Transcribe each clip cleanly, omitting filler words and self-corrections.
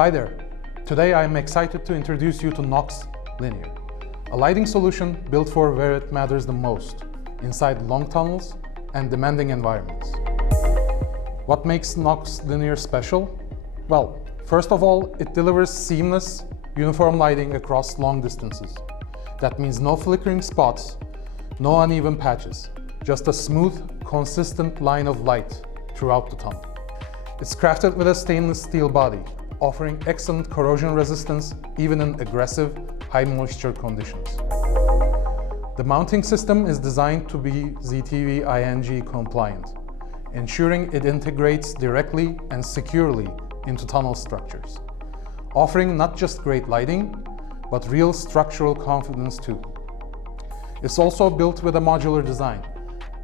Hi there. Today I am excited to introduce you to NOX Linear, a lighting solution built for where it matters the most, inside long tunnels and demanding environments. What makes NOX Linear special? Well, first of all, it delivers seamless, uniform lighting across long distances. That means no flickering spots, no uneven patches, just a smooth, consistent line of light throughout the tunnel. It's crafted with a stainless steel body, offering excellent corrosion resistance even in aggressive, high moisture conditions. The mounting system is designed to be ZTV-ING-compliant, ensuring it integrates directly and securely into tunnel structures, offering not just great lighting, but real structural confidence too. It's also built with a modular design,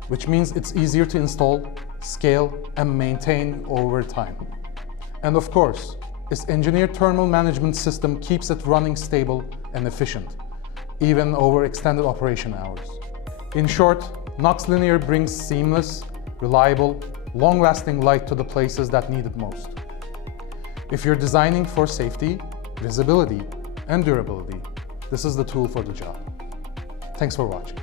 which means it's easier to install, scale, and maintain over time. And of course, its engineered thermal management system keeps it running stable and efficient, even over extended operation hours. In short, NOX Linear brings seamless, reliable, long-lasting light to the places that need it most. If you're designing for safety, visibility, and durability, this is the tool for the job. Thanks for watching.